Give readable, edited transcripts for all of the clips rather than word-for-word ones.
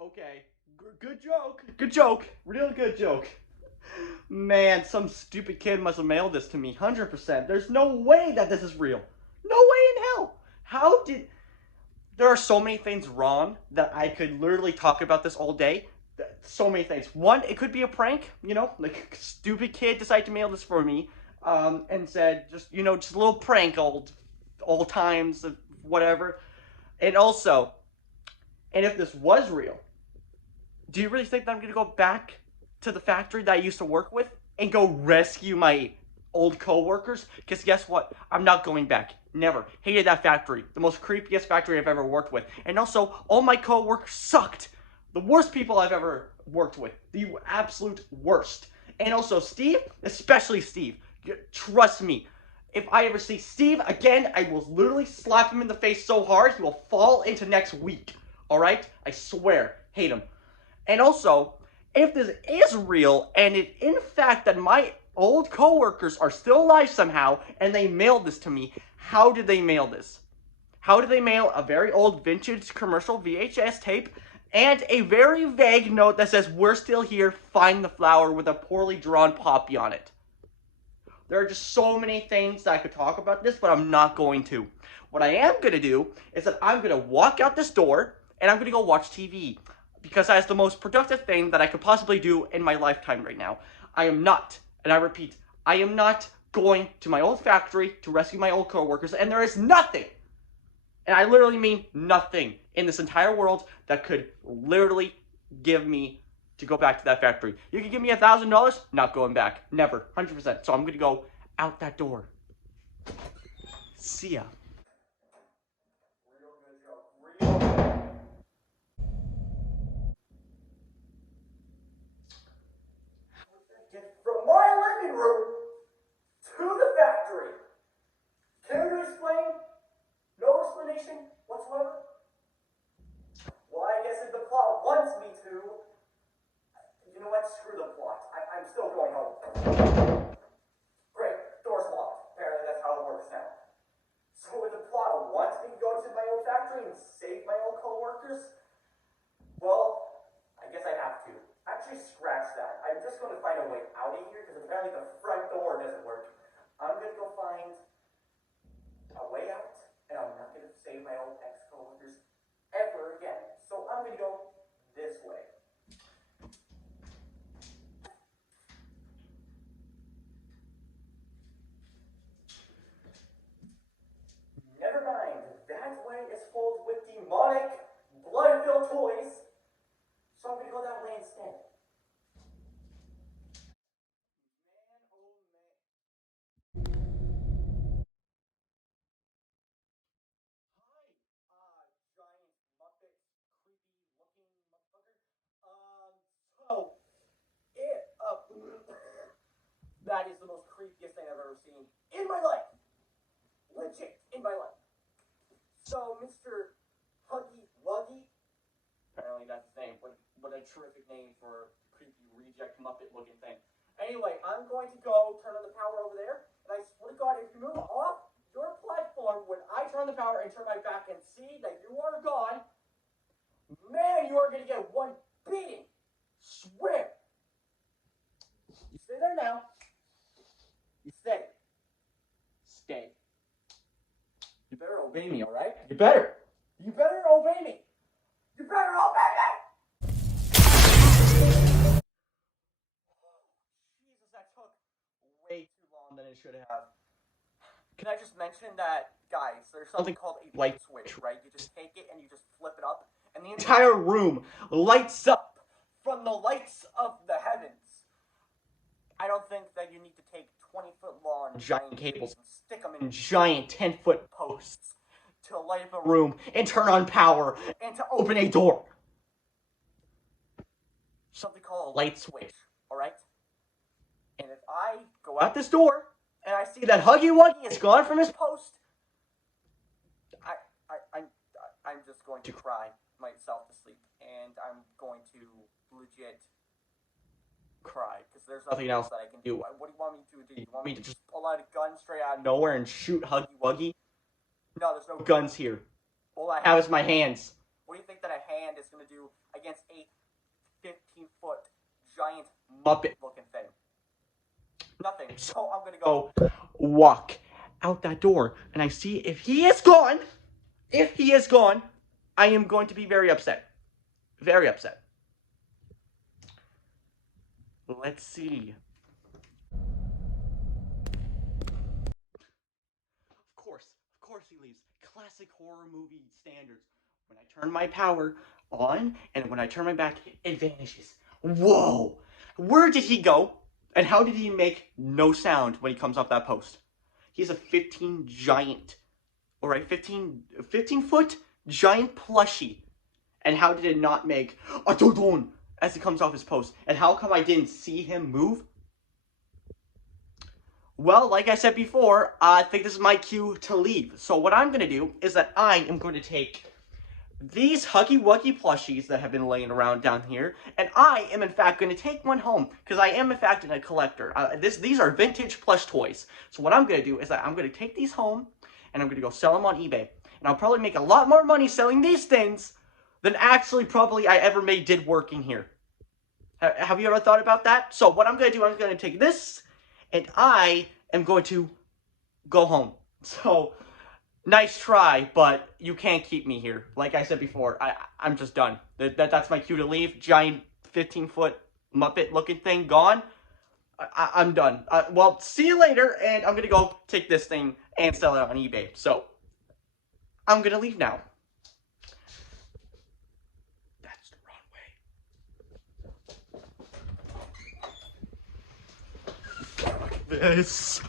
Okay. Good joke. Good joke. Real good joke. Man, some stupid kid must have mailed this to me. 100%. There's no way that this is real. No way in hell. How did. There are so many things wrong that I could literally talk about this all day. So many things. One, it could be a prank, like a stupid kid decided to mail this for me, and said just a little prank, old times, whatever. And also, and if this was real, do you really think that I'm gonna go back to the factory that I used to work with and go rescue my old coworkers? Because guess what? I'm not going back. Never. Hated that factory. The most creepiest factory I've ever worked with. And also, all my coworkers sucked. The worst people I've ever worked with. The absolute worst. And also, Steve, especially Steve. Trust me. If I ever see Steve again, I will literally slap him in the face so hard he will fall into next week. Alright? I swear. Hate him. And also, if this is real, and it in fact that my old coworkers are still alive somehow, and they mailed this to me, how did they mail this? How did they mail a very old vintage commercial VHS tape and a very vague note that says, "We're still here, find the flower," with a poorly drawn poppy on it? There are just so many things that I could talk about this, but I'm not going to. What I am going to do is that I'm going to walk out this door, and I'm going to go watch TV. Because that is the most productive thing that I could possibly do in my lifetime right now. I am not, and I repeat, I am not going to my old factory to rescue my old coworkers, and there is nothing, and I literally mean nothing, in this entire world that could literally give me to go back to that factory. You can give me $1,000, not going back. Never. 100%. So I'm going to go out that door. See ya. Real good joke. Real good. Get from my living room to the factory. Can you explain? No explanation whatsoever? Well, I guess if the plot wants me to, you know what? Screw the plot. I'm still going home. Great. Door's locked. Apparently that's how it works now. So if the plot wants me to go to my old factory and save my old coworkers, well, I guess I have to. Actually, scratch that. I'm just going to find a way out of here because apparently the front door doesn't work. I'm going to go find a way out, and I'm not going to save my old ex-coworkers ever again. So I'm going to go this way. Never mind. That way is filled with demonic, blood-filled toys. So I'm going to go that way instead. Man, oh man. Hi, giant Muppet, creepy-looking motherfucker. So, that is the most creepiest thing I've ever seen in my life. Legit, in my life. So, Mr. Huggy Wuggy, apparently that's his name. What a terrific name for a creepy reject Muppet looking thing. Anyway, I'm going to go turn on the power over there, and I swear to God, if you move off your platform when I turn the power and turn my back and see that you are gone, man, you are going to get one beating. Swear. You stay there now. You stay. Stay. You better obey me, alright? You better. You better obey me. You better obey me! Jesus, that took way too long than it should have. Can I just mention that, guys, there's something called a light switch, right? You just take it and you just flip it up, and the entire room lights up from the lights of the heavens. I don't think that you need to take 20-foot long giant cables and stick them in giant 10-foot posts to light up a room and turn on power and to open a door. Something called a light switch, alright? And if I go out this door and I see that Huggy Wuggy is gone from his post, I'm just going to cry myself to sleep, and I'm going to legit cry, because there's nothing else that I can do. What do you want me to do? Do you want me to just pull out a gun straight out of nowhere and shoot Huggy Wuggy? No, there's no guns here. All I have is my hands. What do you think that a hand is going to do against a 15-foot giant Muppet looking thing? Nothing. So I'm gonna go walk out that door, and I see if he is gone, I am going to be very upset. Very upset. Let's see. Of course he leaves. Classic horror movie standards. When I turn my power on, and when I turn my back, it vanishes. Whoa! Where did he go? And how did he make no sound when he comes off that post? He's a 15 giant, alright, 15 foot giant plushie. And how did it not make a dodon as he comes off his post? And how come I didn't see him move? Well, like I said before, I think this is my cue to leave. So what I'm going to do is that I am going to take these Huggy Wuggy plushies that have been laying around down here, and I am in fact going to take one home, because I am in fact a collector. These are vintage plush toys. So what I'm going to do is that I'm going to take these home, and I'm going to go sell them on eBay. And I'll probably make a lot more money selling these things than actually probably I ever did working here. Have you ever thought about that? So what I'm going to do, I'm going to take this, and I am going to go home. So, nice try, but you can't keep me here. Like I said before, I'm just done. That's my cue to leave. Giant 15-foot Muppet-looking thing gone. I'm done. Well, see you later, and I'm going to go take this thing and sell it on eBay. So, I'm going to leave now. That's the wrong way. This.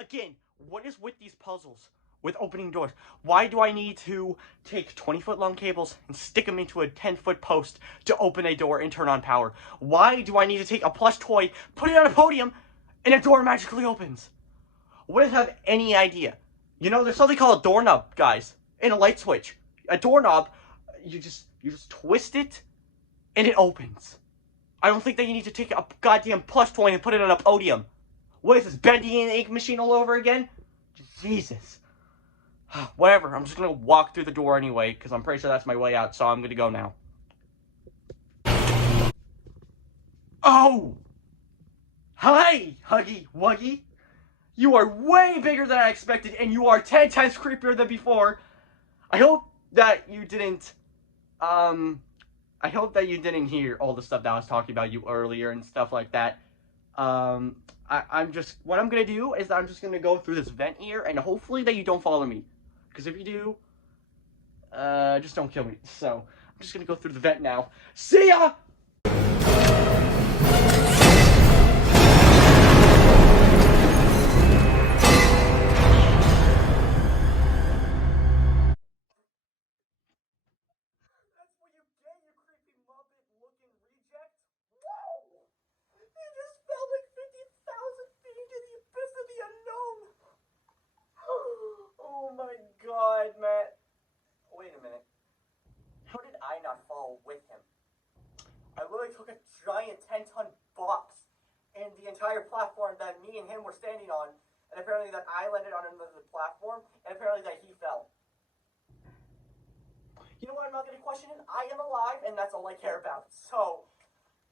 Again, what is with these puzzles with opening doors? Why do I need to take 20-foot long cables and stick them into a 10-foot post to open a door and turn on power? Why do I need to take a plush toy, put it on a podium, and a door magically opens? What does have any idea? You know, there's something called a doorknob, guys, and a light switch. A doorknob, you just twist it, and it opens. I don't think that you need to take a goddamn plush toy and put it on a podium. What is this, Bendy and Ink Machine all over again? Jesus. Whatever, I'm just gonna walk through the door anyway, because I'm pretty sure that's my way out, so I'm gonna go now. Oh! Hi, Huggy Wuggy. You are way bigger than I expected, and you are 10 times creepier than before. I hope that you didn't, hear all the stuff that I was talking about you earlier and stuff like that. What I'm gonna do is I'm just gonna go through this vent here, and hopefully that you don't follow me. Because if you do, just don't kill me. So, I'm just gonna go through the vent now. See ya! That's what you get, you creepy Muppet-looking reject. Whoa! You just fell like 50,000 feet into the abyss of the unknown. Oh my god, Matt. Wait a minute. How did I not fall with him? I literally took a giant 10-ton box and the entire platform that me and him were standing on, and apparently that I landed on another platform, and apparently that he fell. You know what, I'm not going to question it. I am alive, and that's all I care about. So,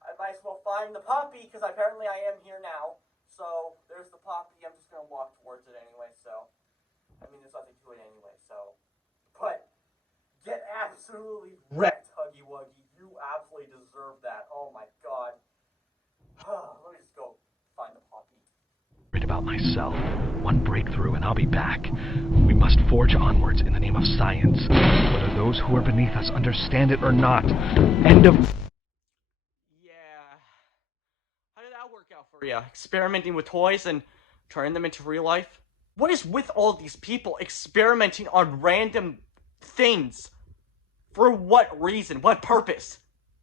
I might as well find the puppy, because apparently I am here now. So, there's the puppy. I'm just going to walk towards it anyway, so. I mean, there's nothing to it anyway, so. But, get absolutely wrecked, Huggy Wuggy. You absolutely deserve that. Oh my god. Let me just go find the puppy. Worried about myself. One breakthrough and I'll be back. We must forge onwards in the name of science. Whether those who are beneath us understand it or not. End of... Yeah. How did that work out for you? Experimenting with toys and turning them into real life? What is with all these people experimenting on random things? For what reason? What purpose?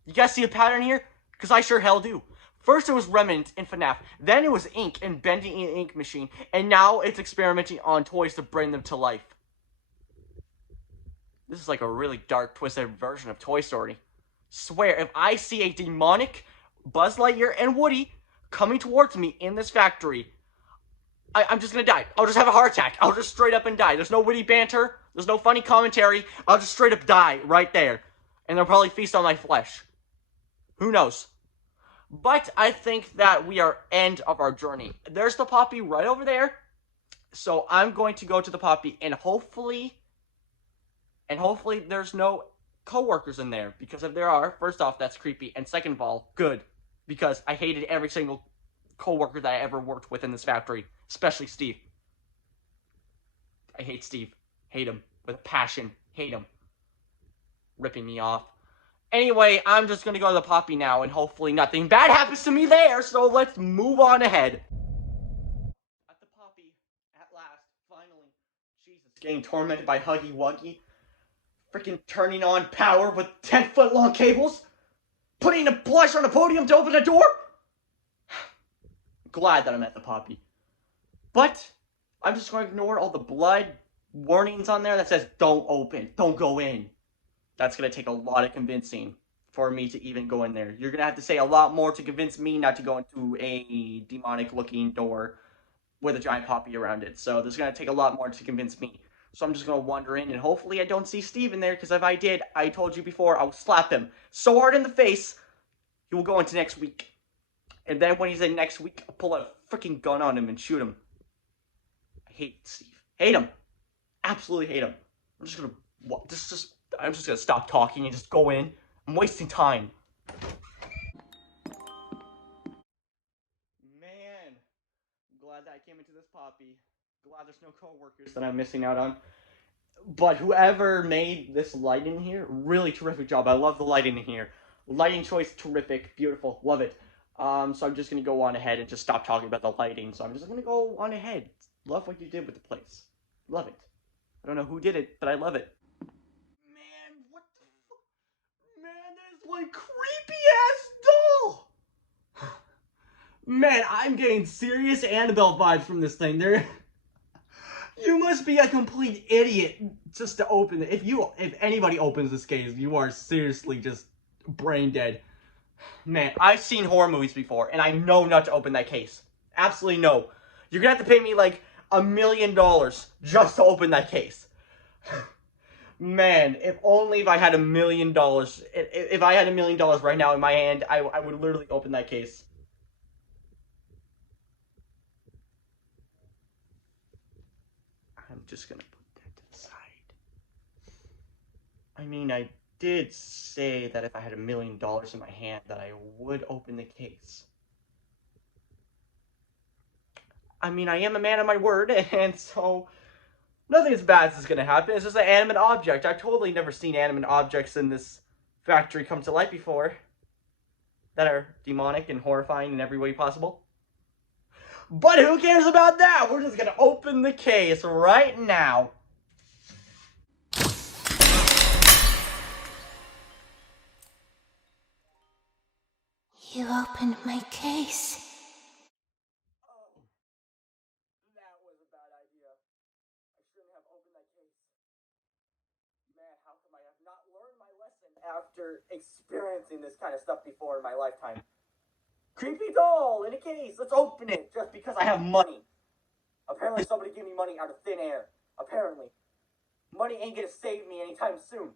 You guys see a pattern here? Because I sure hell do. First it was Remnant in FNAF, then it was Ink and Bendy and Ink Machine, and now it's experimenting on toys to bring them to life. This is like a really dark, twisted version of Toy Story. Swear, if I see a demonic Buzz Lightyear and Woody coming towards me in this factory, I'm just gonna die. I'll just have a heart attack. I'll just straight up and die. There's no witty banter. There's no funny commentary. I'll just straight up die right there. And they'll probably feast on my flesh. Who knows? But I think that we are end of our journey. There's the poppy right over there. So I'm going to go to the poppy and hopefully there's no co-workers in there. Because if there are, first off, that's creepy. And second of all, good. Because I hated every single co-worker that I ever worked with in this factory. Especially Steve. I hate Steve. Hate him. With a passion. Hate him. Ripping me off. Anyway, I'm just gonna go to the poppy now, and hopefully nothing bad happens to me there, so let's move on ahead. At the poppy, at last, finally. Jesus, getting tormented by Huggy Wuggy. Freaking turning on power with 10-foot long cables. Putting a blush on a podium to open a door. Glad that I'm at the poppy. But, I'm just gonna ignore all the blood warnings on there that says, don't open, don't go in. That's going to take a lot of convincing for me to even go in there. You're going to have to say a lot more to convince me not to go into a demonic-looking door with a giant poppy around it. So there's going to take a lot more to convince me. So I'm just going to wander in, and hopefully I don't see Steve in there, because if I did, I told you before, I will slap him so hard in the face, he will go into next week. And then when he's in next week, I'll pull a freaking gun on him and shoot him. I hate Steve. Hate him. Absolutely hate him. I'm just going to... I'm just gonna stop talking and just go in. I'm wasting time. Man, I'm glad that I came into this poppy. Glad there's no co-workers that I'm missing out on. But whoever made this lighting here, really terrific job. I love the lighting in here. Lighting choice, terrific, beautiful, love it. So I'm just gonna go on ahead and just stop talking about the lighting. So I'm just gonna go on ahead. Love what you did with the place. Love it. I don't know who did it, but I love it. Man, there's one creepy-ass doll! Man, I'm getting serious Annabelle vibes from this thing. You must be a complete idiot just to open it. If anybody opens this case, you are seriously just brain dead. Man, I've seen horror movies before, and I know not to open that case. Absolutely no. You're gonna have to pay me like $1 million just to open that case. Man, if I had $1 million, if I had $1 million right now in my hand, I would literally open that case. I'm just gonna put that to the side. I mean, I did say that if I had $1 million in my hand, that I would open the case. I mean, I am a man of my word, and so... nothing as bad as is gonna happen. It's just an animate object. I've totally never seen animate objects in this factory come to life before that are demonic and horrifying in every way possible. But who cares about that? We're just gonna open the case right now. You opened my case. That was a bad idea. I shouldn't have opened that case. Man, how come I have not learned my lesson after experiencing this kind of stuff before in my lifetime? Creepy doll in a case. Let's open it just because I have money. Apparently somebody gave me money out of thin air. Apparently. Money ain't gonna save me anytime soon.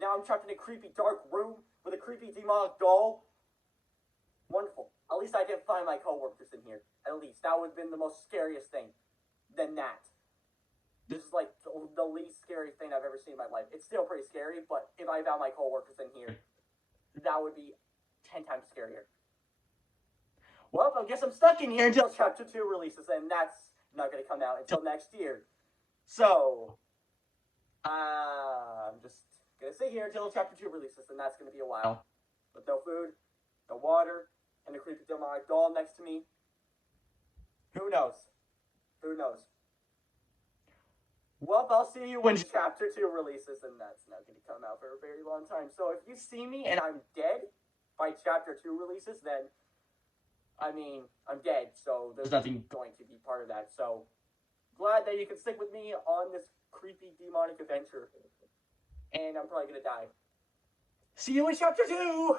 Now I'm trapped in a creepy dark room with a creepy demonic doll. Wonderful. At least I didn't find my co-workers in here. At least. That would have been the most scariest thing. Than that. This is like the least scary thing I've ever seen in my life. It's still pretty scary, but if I found my co-workers in here, that would be 10 times scarier. Well, I guess I'm stuck in here until Chapter 2 releases, and that's not going to come out until next year. So, I'm just going to sit here until Chapter 2 releases, and that's going to be a while. With no food, no water, and a creepy demonic doll next to me. Who knows? Who knows? Well, I'll see you when Chapter 2 releases, and that's not going to come out for a very long time. So if you see me and I'm dead by Chapter 2 releases, then, I mean, I'm dead, so there's nothing going to be part of that. So, glad that you can stick with me on this creepy demonic adventure. And I'm probably going to die. See you in Chapter 2!